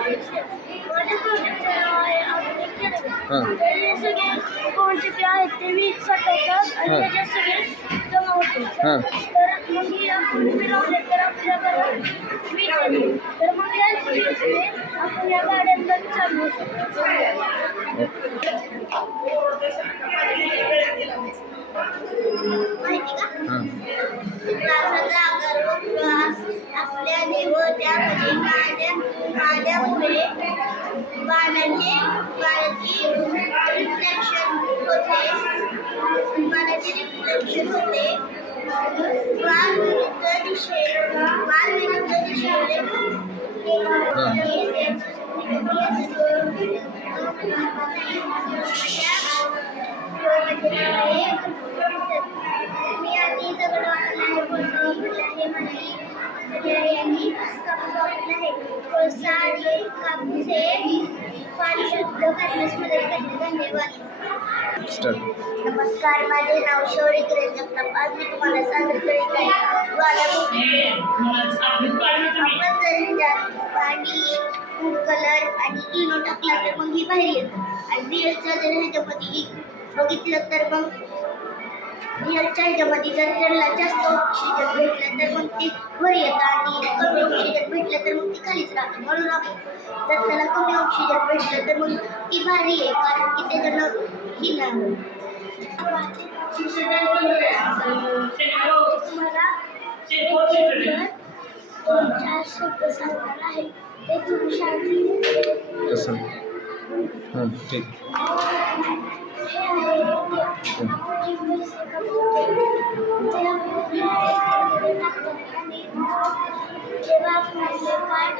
माझ्या प्रोजेक्टचं नाव आहे आधुनिक केंद्र. हां तर हे सगळे गोळचे जे आहेत ते वीज साठवतात आणि हां. त्याच्यात सगळे जमा होते. हां तर मग हे आपण फिरवले तर आपल्या घरात वीज येते. तर मग याच वीजने आपण या गाड्यांना चालवू शकतो. माहिती का? हां विकासाचा गर्भप्रवास असल्याने व त्यामध्ये माझ्यामुळे पाण्याची रिफ्लेक्शन होते. वाल विरुद्ध दिशेने मी आधी दगड कोळसा आणि कापूसे पाणी शुद्ध करण्यास मदत करते. धन्यवाद. नमस्कार, माझे नाव शौर्य किरण जगताप. आज मी तुम्हाला सादर करीत आहे ज्वालामुखी. आपण जर ह्याच्यात पाणी, फूड कलर आणि इनो टाकला तर मग ही बाहेर येतं. आणि रिअलचा जर ह्याच्यामध्ये बघितलं तर मग रिअलच्या ह्याच्यामध्ये जर त्यांना जास्त ऑक्सिजन भेटलं तर मग ते वर येतं आणि कमी ऑक्सिजन भेटलं तर मग ती खालीच राहते. म्हणून जर त्याला कमी ऑक्सिजन भेटलं तर मग ती भारी आहे, कारण की त्याच्यानं ही नाही तुम्हाला 2-4 शब्द सांगणार आहे ते तुम्ही शाळेत कसं हां ठीक हे आहे आपण पैसे कमवतो ते आपण टाकतात आणि जेव्हा आपण आपले कार्ड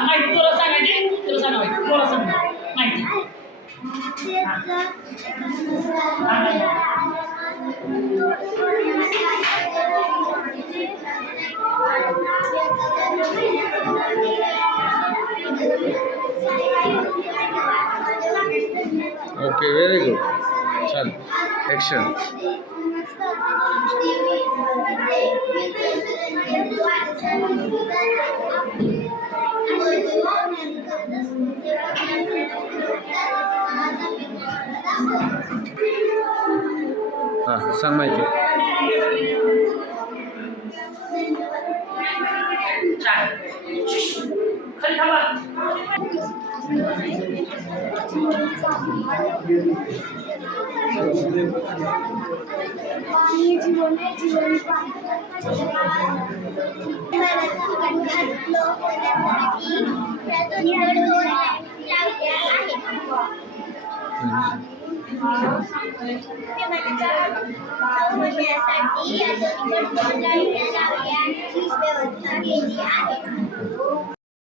माहिती तुला सांगायची, तुला सांगायची, तुला सांग माहिती. Okay very good. चल ॲक्शन. हां सांग माहिती. खाली थांबा. पाणी जीवन आहे, जीवन पाणी. व्यवस्था केली आहे.